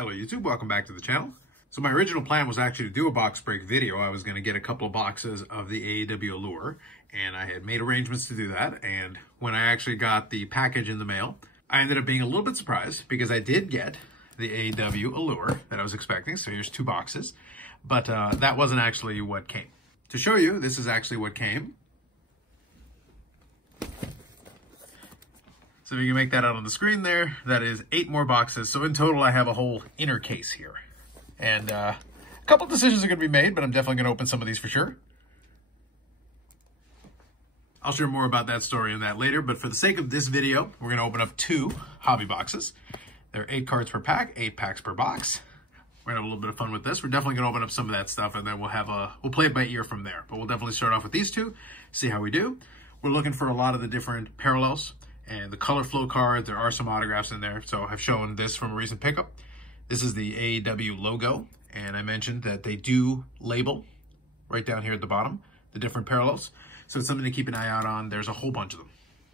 Hello YouTube, welcome back to the channel. So my original plan was actually to do a box break video. I was going to get a couple of boxes of the AEW Allure, and I had made arrangements to do that. And when I actually got the package in the mail, I ended up being a little bit surprised because I did get the AEW Allure that I was expecting. So here's 2 boxes, but that wasn't actually what came. To show you, this is actually what came. So if you can make that out on the screen there, that is 8 more boxes. So in total, I have a whole inner case here. And a couple decisions are going to be made, but I'm definitely going to open some of these for sure. I'll share more about that story and that later, but for the sake of this video, we're going to open up 2 hobby boxes. There are 8 cards per pack, 8 packs per box. We're going to have a little bit of fun with this. We're definitely going to open up some of that stuff, and then we'll play it by ear from there. But we'll definitely start off with these 2, see how we do. We're looking for a lot of the different parallels. And the color flow card, there are some autographs in there. So I've shown this from a recent pickup. This is the AEW logo. And I mentioned that they do label right down here at the bottom, the different parallels. So it's something to keep an eye out on. There's a whole bunch of them.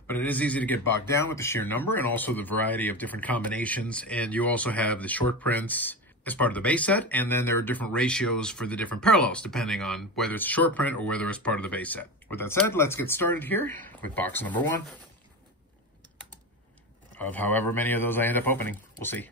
But it is easy to get bogged down with the sheer number and also the variety of different combinations. And you also have the short prints as part of the base set. And then there are different ratios for the different parallels, depending on whether it's a short print or whether it's part of the base set. With that said, let's get started here with box number 1. Of however many of those I end up opening. We'll see.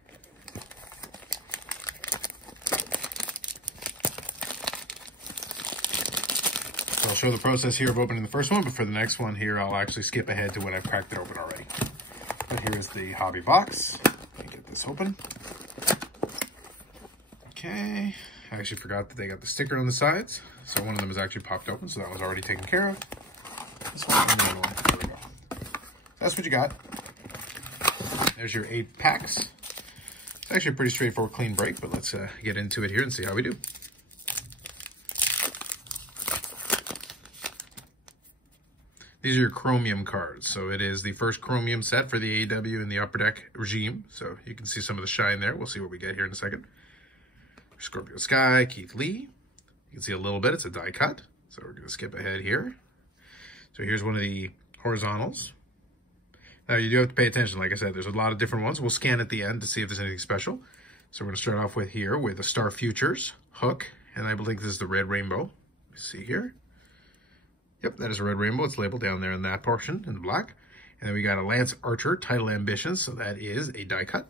So I'll show the process here of opening the first one, but for the next one here, I'll actually skip ahead to when I've cracked it open already. But here's the hobby box. Let me get this open. Okay. I actually forgot that they got the sticker on the sides. So one of them is actually popped open, so that was already taken care of. This one and the other one. There we go. That's what you got. There's your 8 packs. It's actually a pretty straightforward, clean break, but let's get into it here and see how we do. These are your chromium cards. So it is the first chromium set for the AEW and the Upper Deck regime. So you can see some of the shine there. We'll see what we get here in a second. Scorpio Sky, Keith Lee. You can see a little bit. It's a die cut. So we're going to skip ahead here. So here's one of the horizontals. Now, you do have to pay attention. Like I said, there's a lot of different ones. We'll scan at the end to see if there's anything special. So we're going to start off with here with the Star Futures hook. And I believe this is the red rainbow. Let me see here. Yep, that is a red rainbow. It's labeled down there in that portion in black. And then we got a Lance Archer Title Ambitions. So that is a die cut.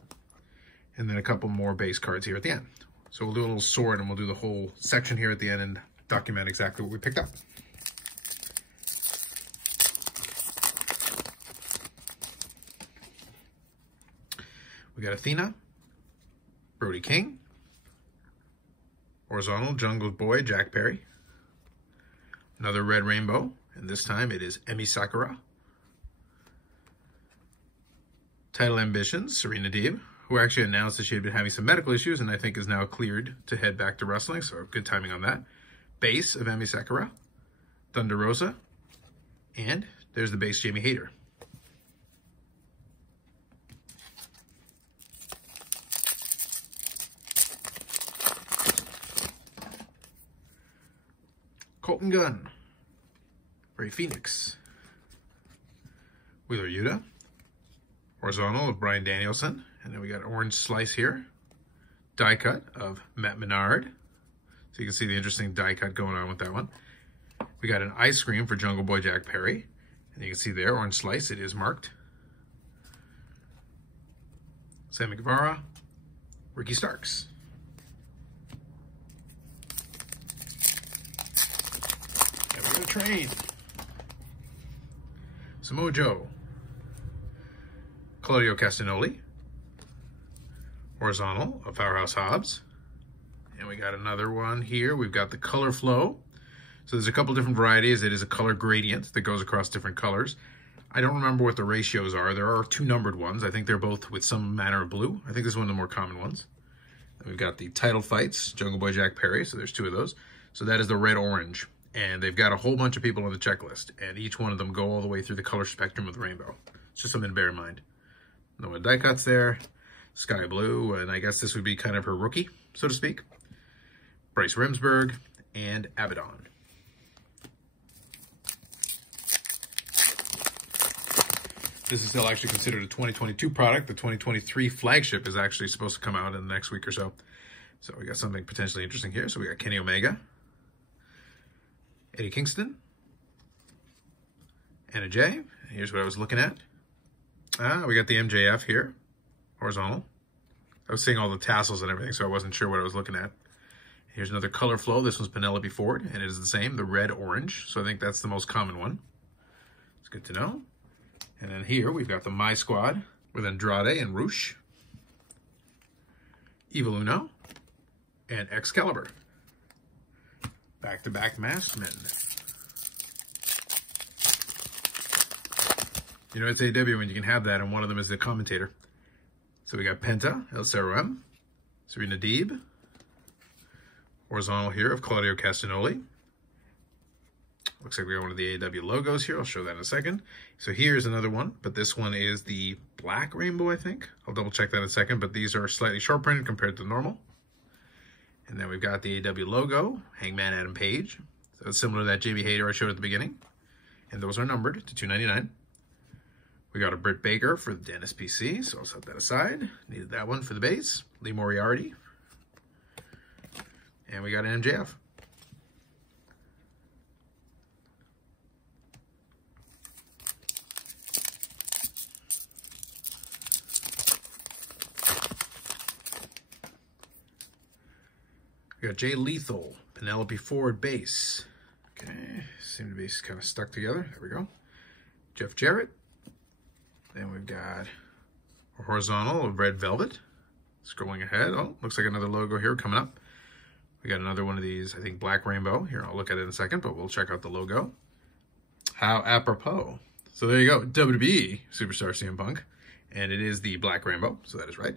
And then a couple more base cards here at the end. So we'll do a little sort and we'll do the whole section here at the end and document exactly what we picked up. We got Athena, Brody King, horizontal, Jungle Boy, Jack Perry, another red rainbow, and this time it is Emi Sakura, Title Ambitions, Serena Deeb, who actually announced that she had been having some medical issues and I think is now cleared to head back to wrestling, so good timing on that. Base of Emi Sakura, Thunder Rosa, and there's the base Jamie Hayter. Colton Gunn, Ray Phoenix, Wheeler Yuta, horizontal of Bryan Danielson, and then we got orange slice here, die cut of Matt Menard, so you can see the interesting die cut going on with that one. We got an ice cream for Jungle Boy Jack Perry, and you can see there, orange slice, it is marked. Sammy Guevara, Ricky Starks. Train. Samoa Joe, Claudio Castagnoli, horizontal of Powerhouse Hobbs, and we got another one here. We've got the color flow. So there's a couple different varieties. It is a color gradient that goes across different colors. I don't remember what the ratios are. There are 2 numbered ones. I think they're both with some manner of blue. I think this is one of the more common ones. And we've got the title fights, Jungle Boy Jack Perry. So there's 2 of those. So that is the red orange. And they've got a whole bunch of people on the checklist, and each one of them go all the way through the color spectrum of the rainbow. It's just something to bear in mind. No die cuts there, Sky Blue, and I guess this would be kind of her rookie, so to speak. Bryce Remsburg, and Abaddon. This is still actually considered a 2022 product. The 2023 flagship is actually supposed to come out in the next week or so. So we got something potentially interesting here. So we got Kenny Omega, Eddie Kingston, Anna Jay. Here's what I was looking at. We got the MJF here, horizontal. I was seeing all the tassels and everything, so I wasn't sure what I was looking at. Here's another color flow. This one's Penelope Ford, and it is the same, the red-orange. So I think that's the most common one. It's good to know. And then here we've got the My Squad with Andrade and Roosh, Evil Uno, and Excalibur. Back-to-back masked men. You know, it's AEW when you can have that, and one of them is the commentator. So we got Penta, El Cerro M, Serena Deeb, horizontal here of Claudio Castagnoli. Looks like we got one of the AEW logos here. I'll show that in a second. So here's another one, but this one is the black rainbow, I think. I'll double check that in a second, but these are slightly short printed compared to normal. And then we've got the AEW logo, Hangman Adam Page. So it's similar to that JB Hayter I showed at the beginning. And those are numbered to $2.99. We got a Britt Baker for the Dennis PC, so I'll set that aside. Needed that one for the base. Lee Moriarty. And we got an MJF. We got Jay Lethal, Penelope Ford base. Okay, seem to be kind of stuck together. There we go. Jeff Jarrett. Then we've got a horizontal of Red Velvet. Scrolling ahead. Oh, looks like another logo here coming up. We got another one of these, I think, black rainbow. Here, I'll look at it in a second, but we'll check out the logo. How apropos. So there you go, WWE Superstar CM Punk. And it is the black rainbow, so that is right.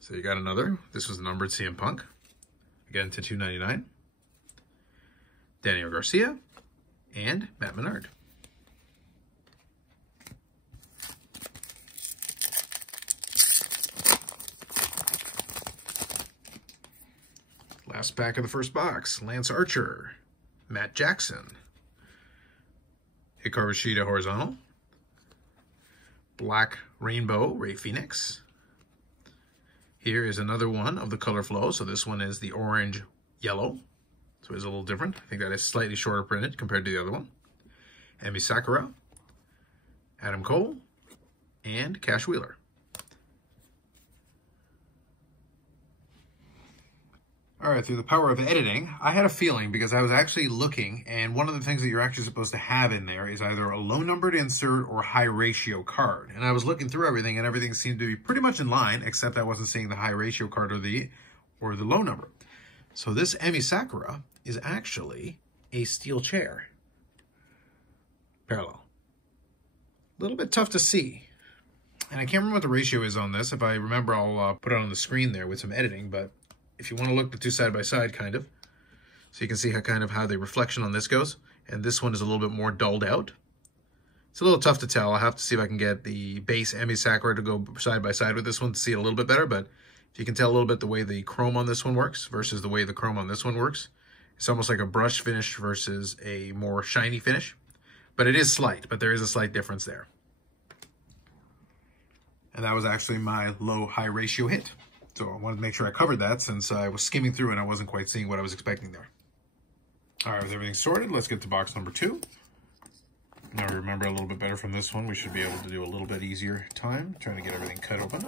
So you got another. This was the numbered CM Punk. Again, to $2.99. Daniel Garcia and Matt Menard. Last pack of the first box, Lance Archer, Matt Jackson, Hikaru Shida horizontal, Black Rainbow, Rey Fenix. Here is another one of the color flow. So this one is the orange yellow. So it's a little different. I think that is slightly shorter printed compared to the other one. Emi Sakura, Adam Cole, and Cash Wheeler. All right, through the power of editing, I had a feeling because I was actually looking, and one of the things that you're actually supposed to have in there is either a low-numbered insert or high ratio card. And I was looking through everything, and everything seemed to be pretty much in line, except I wasn't seeing the high ratio card or the low number. So this Emi Sakura is actually a steel chair. Parallel. A little bit tough to see. And I can't remember what the ratio is on this. If I remember, I'll put it on the screen there with some editing, but if you want to look the two side by side, kind of, so you can see how the reflection on this goes, and this one is a little bit more dulled out. It's a little tough to tell. I'll have to see if I can get the base Emi Sakura to go side by side with this one to see it a little bit better, but if you can tell a little bit the way the chrome on this one works versus the way the chrome on this one works, it's almost like a brush finish versus a more shiny finish, but it is slight, but there is a slight difference there. And that was actually my low-high ratio hit. So I wanted to make sure I covered that since I was skimming through and I wasn't quite seeing what I was expecting there. All right, with everything sorted, let's get to box number 2. Now I remember a little bit better from this one. We should be able to do a little bit easier time trying to get everything cut open.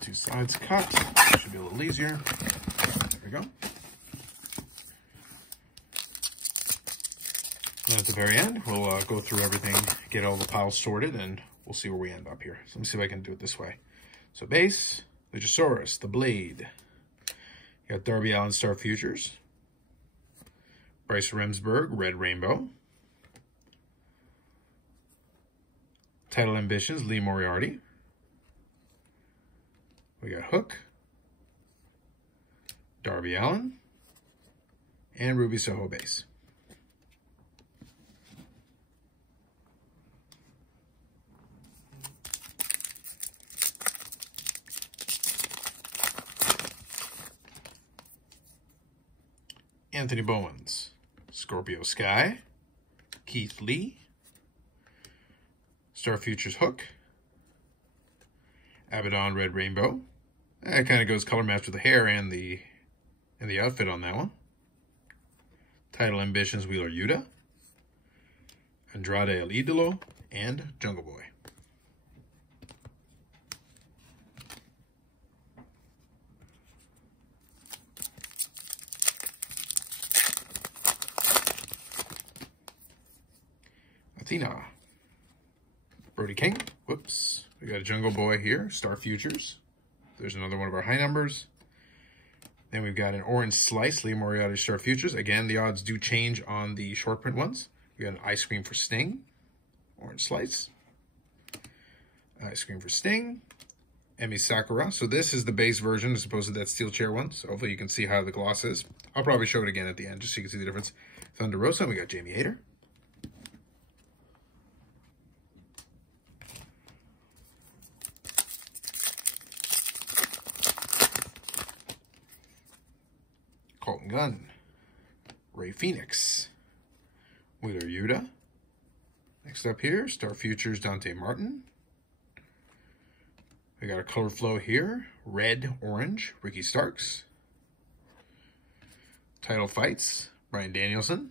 Two sides cut. Should be a little easier. There we go. And at the very end, we'll go through everything, get all the piles sorted, and we'll see where we end up here. So let me see if I can do it this way. So base, Luchasaurus, the Blade. You got Darby Allin Star Futures. Bryce Remsburg, Red Rainbow. Title Ambitions, Lee Moriarty. We got Hook, Darby Allin, and Ruby Soho base. Anthony Bowens, Scorpio Sky, Keith Lee, Star Futures Hook, Abaddon Red Rainbow. That kind of goes color match with the hair and the outfit on that one. Title Ambitions Wheeler Yuta, Andrade El Idolo, and Jungle Boy. Athena, Brody King, whoops, we got a Jungle Boy here, Star Futures. There's another one of our high numbers. Then we've got an Orange Slice, Lee Moriarty, Star Futures. Again, the odds do change on the short print ones. We got an Ice Cream for Sting, Orange Slice. Ice Cream for Sting, Emi Sakura. So this is the base version as opposed to that steel chair one. So hopefully you can see how the gloss is. I'll probably show it again at the end just so you can see the difference. Thunder Rosa, we got Jamie Hayter. Colton Gunn, Ray Phoenix, Wheeler Yuta. Next up here, Star Futures Dante Martin. We got a color flow here, red, orange, Ricky Starks. Title Fights, Bryan Danielson,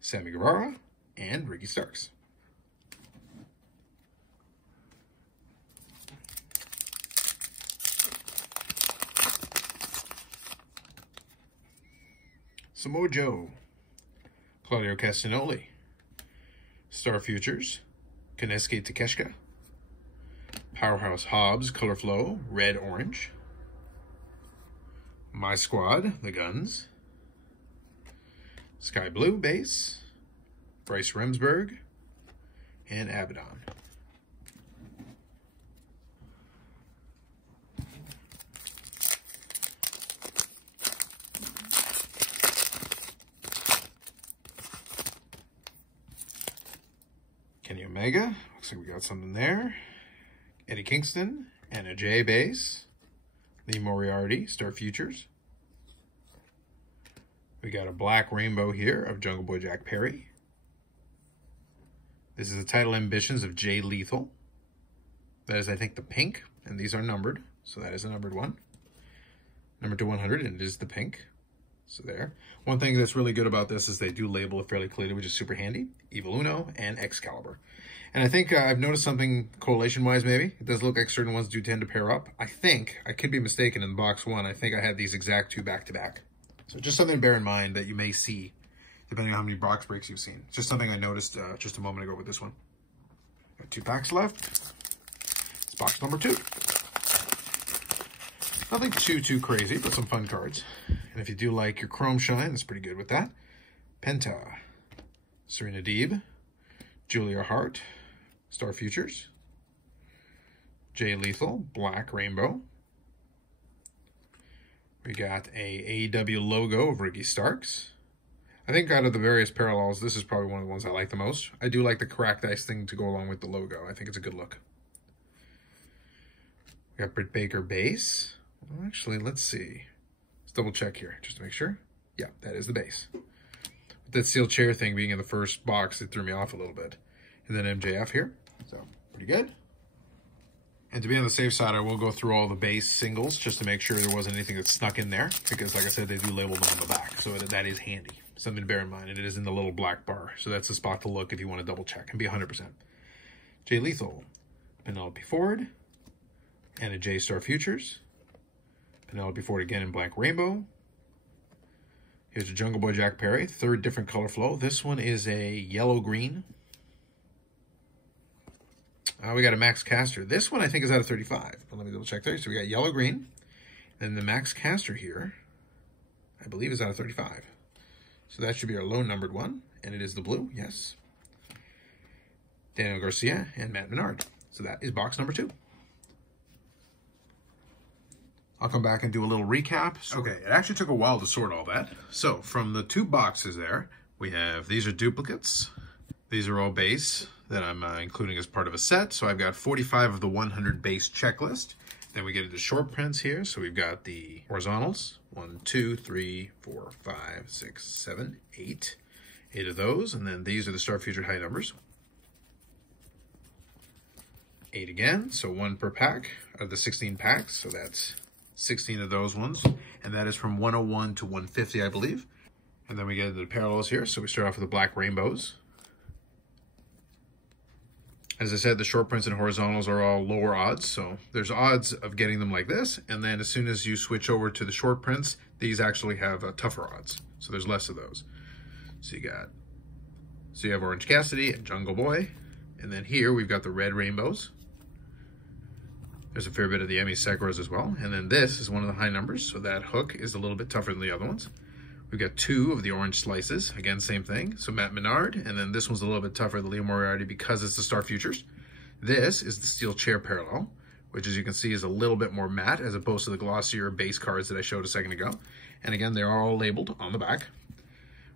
Sammy Guevara, and Ricky Starks. Samoa Joe, Claudio Castagnoli, Star Futures, Konosuke Takeshita, Powerhouse Hobbs, Color Flow, red, orange, My Squad, The Guns, Sky Blue base, Bryce Remsburg, and Abaddon. Kenny Omega, looks like we got something there. Eddie Kingston, Anna J base, Lee Moriarty, Star Futures. We got a black rainbow here of Jungle Boy Jack Perry. This is the Title Ambitions of Jay Lethal. That is, I think, the pink, and these are numbered, so that is a numbered one. Number to 100, and it is the pink. So there. One thing that's really good about this is they do label it fairly clearly, which is super handy. Evil Uno and Excalibur. And I think I've noticed something correlation-wise maybe. It does look like certain ones do tend to pair up. I could be mistaken in box one. I think I had these exact two back-to-back. So just something to bear in mind that you may see, depending on how many box breaks you've seen. It's just something I noticed just a moment ago with this one. Got 2 packs left. It's box number 2. Nothing too crazy, but some fun cards. And if you do like your Chrome Shine, that's pretty good with that. Penta, Serena Deeb, Julia Hart, Star Futures, Jay Lethal, Black Rainbow. We got a AEW logo of Ricky Starks. I think out of the various parallels, this is probably one of the ones I like the most. I do like the cracked ice thing to go along with the logo. I think it's a good look. We got Britt Baker base. Well, actually, let's see. Let's double check here just to make sure. Yeah, that is the base. With that steel chair thing being in the first box, it threw me off a little bit. And then MJF here. So, pretty good. And to be on the safe side, I will go through all the base singles just to make sure there wasn't anything that snuck in there. Because, like I said, they do label them on the back. So that is handy. Something to bear in mind. And it is in the little black bar. So that's the spot to look if you want to double check and be 100%. Jay Lethal, Penelope Ford, Anna J Star Futures, Penelope Ford again in Black Rainbow. Here's a Jungle Boy Jack Perry, third different color flow. This one is a yellow-green. We got a Max Caster. This one I think is out of 35, but let me double check there. So we got yellow-green, and the Max Caster here, I believe is out of 35. So that should be our low numbered one, and it is the blue, yes. Daniel Garcia and Matt Menard. So that is box number 2. I'll come back and do a little recap. Okay, it actually took a while to sort all that. So from the 2 boxes there, we have, these are duplicates. These are all base that I'm including as part of a set. So I've got 45 of the 100 base checklist. Then we get into short prints here. So we've got the horizontals. 1, 2, 3, 4, 5, 6, 7, 8. 8 of those. And then these are the Star Future high numbers. 8 again. So 1 per pack of the 16 packs. So that's 16 of those ones. And that is from 101 to 150, I believe. And then we get into the parallels here. So we start off with the black rainbows. As I said, the short prints and horizontals are all lower odds, so there's odds of getting them like this, and then as soon as you switch over to the short prints, these actually have tougher odds, so there's less of those. So you have Orange Cassidy and Jungle Boy, and then here we've got the red rainbows. There's a fair bit of the Emi Sakuras as well, and then this is one of the high numbers, so that hook is a little bit tougher than the other ones. We've got 2 of the orange slices. Again, same thing. So Matt Menard, and then this one's a little bit tougher, the Leo Moriarty, because it's the Star Futures. This is the steel chair parallel, which as you can see is a little bit more matte as opposed to the glossier base cards that I showed a second ago. And again, they're all labeled on the back.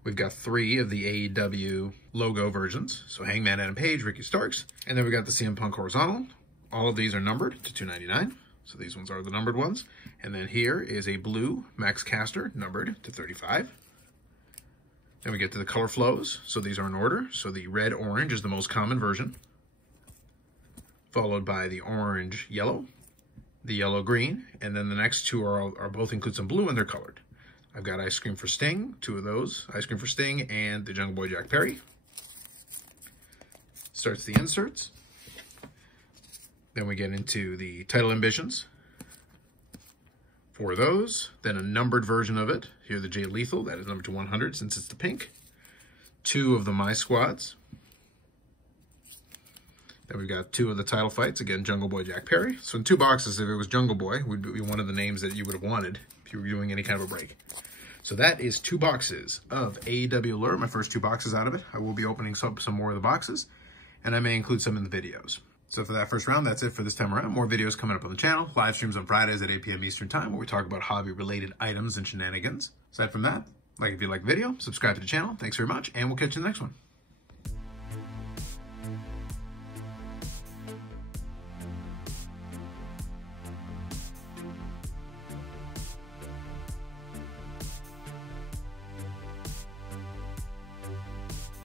We've got 3 of the AEW logo versions. So Hangman Adam Page, Ricky Starks, and then we got the CM Punk horizontal. All of these are numbered to 299. So these ones are the numbered ones. And then here is a blue Max Caster numbered to 35. Then we get to the color flows. So these are in order. So the red orange is the most common version, followed by the orange yellow, the yellow green, and then the next 2 are both include some blue and they're colored. I've got Ice Cream for Sting, 2 of those, Ice Cream for Sting and the Jungle Boy Jack Perry. Starts the inserts. Then we get into the title ambitions. 4 of those. Then a numbered version of it. Here the Jay Lethal, that is numbered to 100 since it's the pink. 2 of the My Squads. Then we've got 2 of the title fights. Again, Jungle Boy, Jack Perry. So in 2 boxes, if it was Jungle Boy, would be one of the names that you would have wanted if you were doing any kind of a break. So that is 2 boxes of AEW Allure, my first 2 boxes out of it. I will be opening some more of the boxes, and I may include some in the videos. So for that first round, that's it for this time around. More videos coming up on the channel. Live streams on Fridays at 8 p.m. Eastern Time where we talk about hobby-related items and shenanigans. Aside from that, if you like the video, subscribe to the channel. Thanks very much, and we'll catch you in the next one.